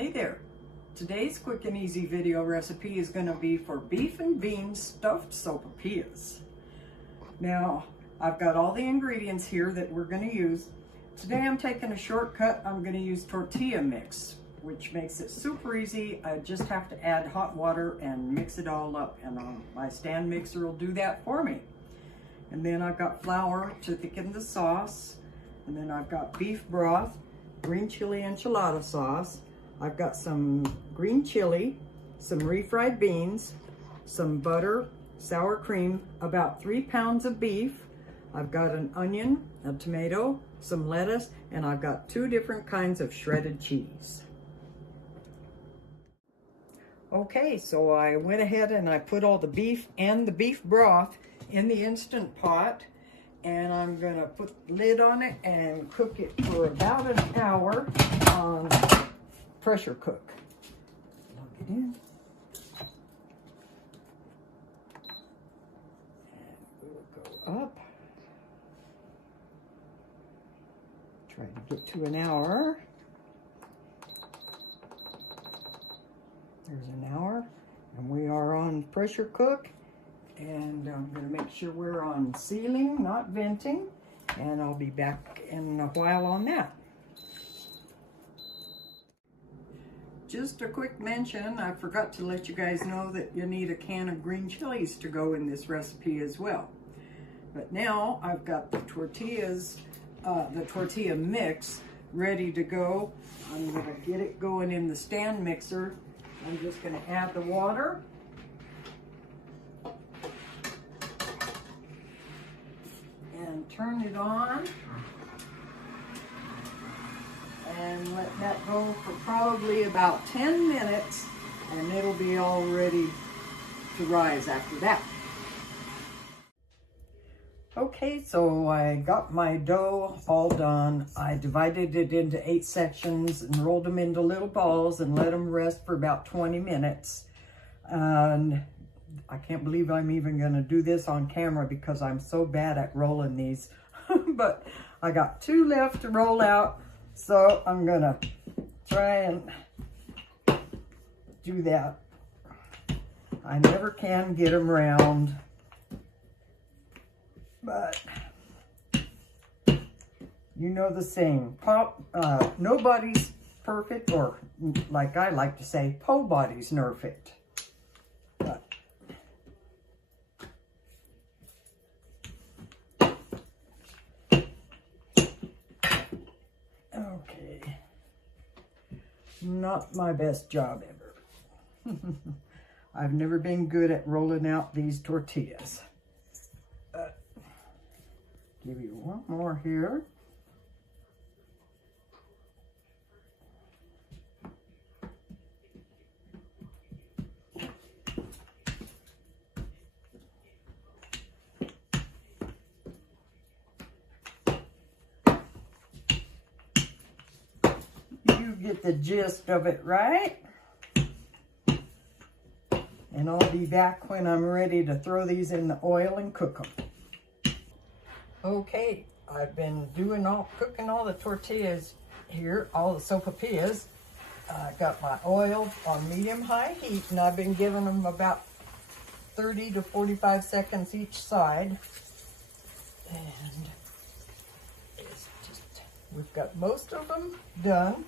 Hey there! Today's quick and easy video recipe is going to be for beef and beans stuffed sopapillas. Now, I've got all the ingredients here that we're going to use. Today I'm taking a shortcut. I'm going to use tortilla mix, which makes it super easy. I just have to add hot water and mix it all up, and my stand mixer will do that for me. And then I've got flour to thicken the sauce, and then I've got beef broth, green chili enchilada sauce. I've got some green chili, some refried beans, some butter, sour cream, about 3 pounds of beef. I've got an onion, a tomato, some lettuce, and I've got 2 different kinds of shredded cheese. Okay, so I went ahead and I put all the beef and the beef broth in the Instant Pot, and I'm gonna put the lid on it and cook it for about an hour on pressure cook. Plug it in. And we'll go up. Try to get to an hour. There's an hour, and we are on pressure cook. And I'm going to make sure we're on sealing, not venting, and I'll be back in a while on that. Just a quick mention, I forgot to let you guys know that you need a can of green chilies to go in this recipe as well. But now I've got the tortillas, the tortilla mix ready to go. I'm going to get it going in the stand mixer. I'm just going to add the water. And turn it on and let that go for probably about 10 minutes, and it'll be all ready to rise after that. Okay, so I got my dough all done. I divided it into 8 sections and rolled them into little balls and let them rest for about 20 minutes. And I can't believe I'm even going to do this on camera because I'm so bad at rolling these. But I got 2 left to roll out, so I'm going to try and do that. I never can get them round, but you know the saying, nobody's perfect, or like I like to say, po-body's nerfect. Okay, not my best job ever. I've never been good at rolling out these tortillas. Give you one more here. You get the gist of it, right? And I'll be back when I'm ready to throw these in the oil and cook them. Okay, I've been cooking all the tortillas here, all the sopapillas. I got my oil on medium-high heat, and I've been giving them about 30 to 45 seconds each side. And we've got most of them done.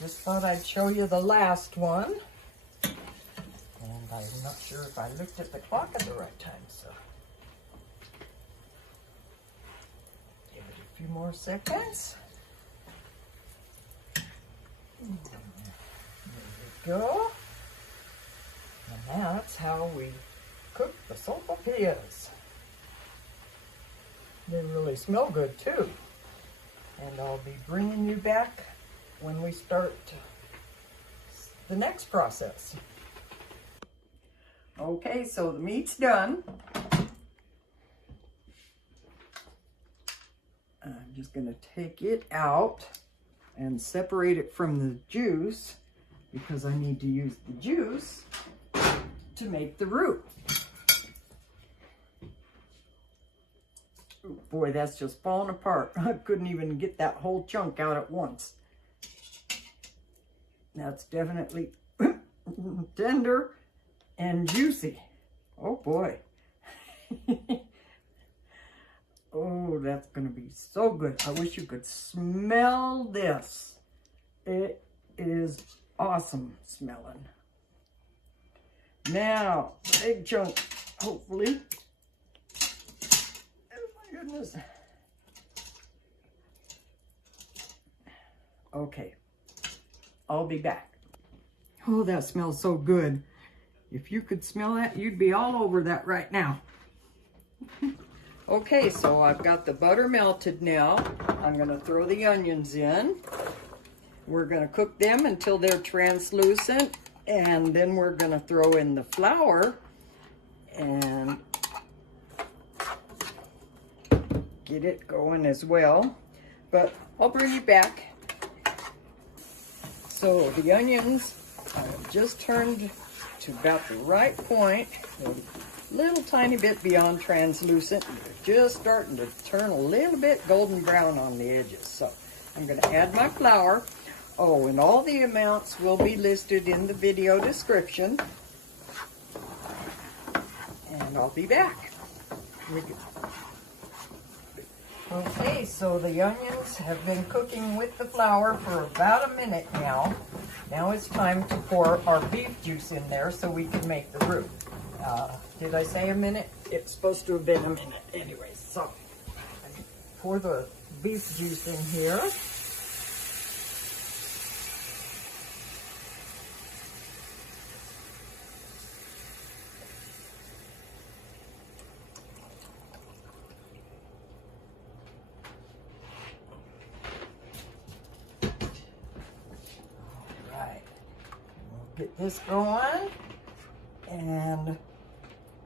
Just thought I'd show you the last one. And I'm not sure if I looked at the clock at the right time, so give it a few more seconds. There we go. And that's how we cook the sopapillas. They really smell good too. And I'll be bringing you back when we start the next process. Okay, so the meat's done. I'm just going to take it out and separate it from the juice because I need to use the juice to make the roux. Oh boy, that's just falling apart. I couldn't even get that whole chunk out at once. That's definitely tender and juicy. Oh boy. Oh, that's gonna be so good. I wish you could smell this. It is awesome smelling. Now, big chunk, hopefully. Oh my goodness. Okay, I'll be back. Oh, that smells so good. If you could smell that, you'd be all over that right now. Okay, so I've got the butter melted now. I'm gonna throw the onions in. We're gonna cook them until they're translucent, and then we're gonna throw in the flour and get it going as well. But I'll bring you back. So the onions just turned to about the right point, a little tiny bit beyond translucent. They're just starting to turn a little bit golden brown on the edges. So I'm going to add my flour. Oh, and all the amounts will be listed in the video description. And I'll be back. Okay, so the onions have been cooking with the flour for about a minute now. Now it's time to pour our beef juice in there so we can make the roux. Did I say a minute? It's supposed to have been a minute anyway. So pour the beef juice in here. Get this going and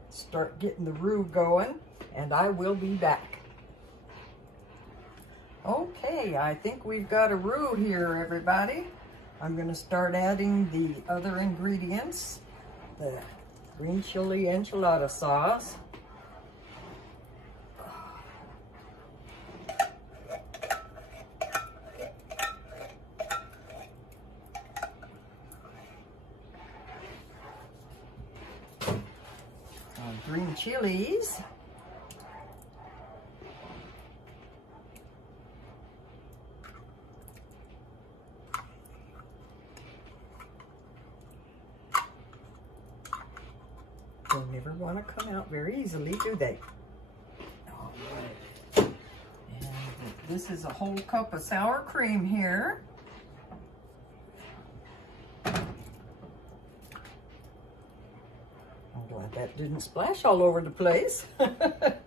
start getting the roux going, and I will be back. Okay, I think we've got a roux here, everybody. I'm going to start adding the other ingredients, the green chili enchilada sauce. Green chilies. They never want to come out very easily, do they? All right. And this is a whole cup of sour cream here. Glad that didn't splash all over the place. At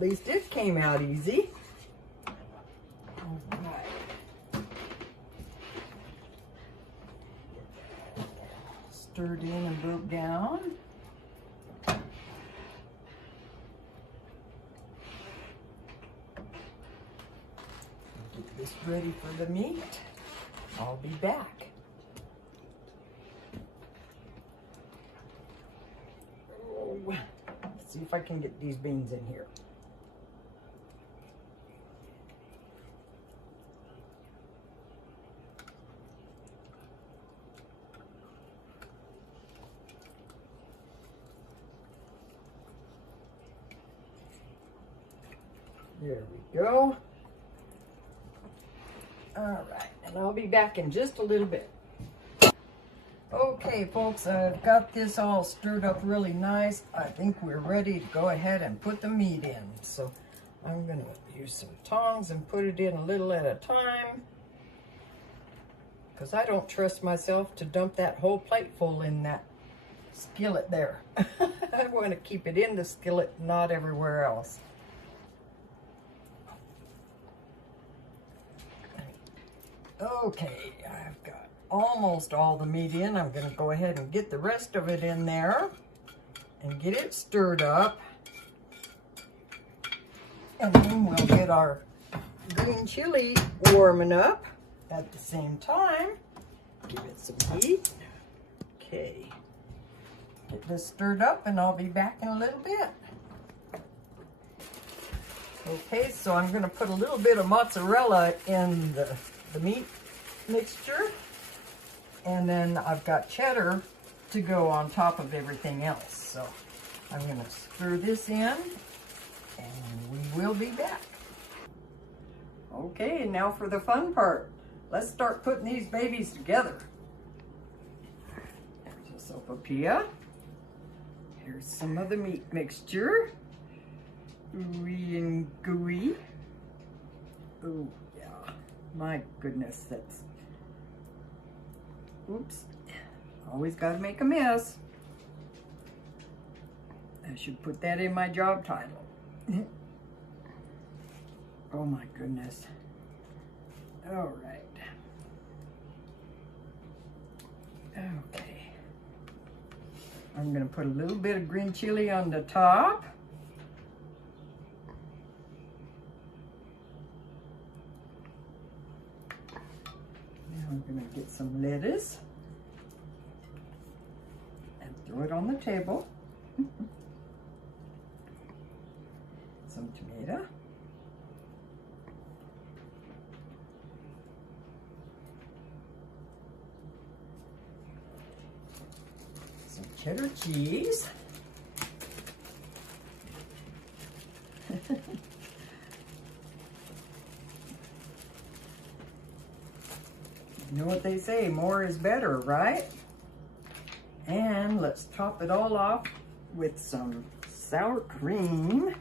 least it came out easy. All right. Stirred in and broke down. Get this ready for the meat. I'll be back. Let's see if I can get these beans in here. There we go. All right, and I'll be back in just a little bit. Okay, folks, I've got this all stirred up really nice. I think we're ready to go ahead and put the meat in. So I'm going to use some tongs and put it in a little at a time, because I don't trust myself to dump that whole plateful in that skillet there. I want to keep it in the skillet, not everywhere else. Okay, I've got almost all the meat in. I'm going to go ahead and get the rest of it in there and get it stirred up. And then we'll get our green chili warming up at the same time. Give it some heat. Okay. Get this stirred up and I'll be back in a little bit. Okay, so I'm going to put a little bit of mozzarella in the meat mixture. And then I've got cheddar to go on top of everything else. So I'm going to stir this in and we will be back. Okay, and now for the fun part. Let's start putting these babies together. There's a sopapilla. Here's some of the meat mixture. Ooey and gooey. Oh, yeah. My goodness, that's... Oops. Always got to make a mess. I should put that in my job title. Oh my goodness. All right. Okay. I'm going to put a little bit of green chili on the top. Now I'm going to get some lettuce and throw it on the table. Some tomato. Some cheddar cheese. You know what they say, more is better, right? And let's top it all off with some sour cream.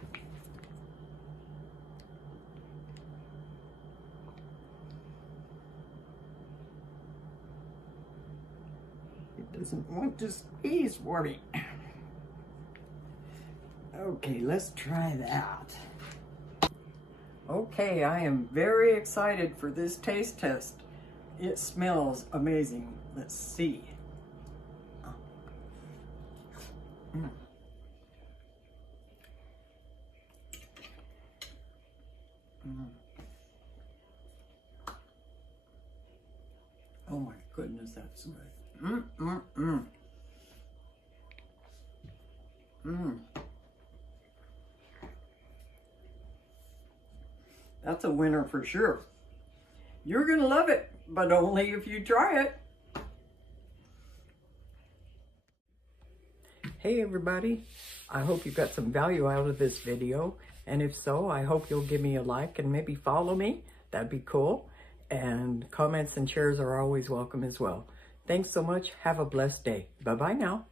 It doesn't want to squeeze for me. Okay, let's try that. Okay, I am very excited for this taste test. It smells amazing. Let's see. Mm. Mm. Oh my goodness, that's good. Mm, mm, mm. Mm. That's a winner for sure. You're gonna love it, but only if you try it. Hey everybody, I hope you got some value out of this video, and if so, I hope you'll give me a like and maybe follow me. That'd be cool. And comments and shares are always welcome as well. Thanks so much. Have a blessed day. Bye-bye now.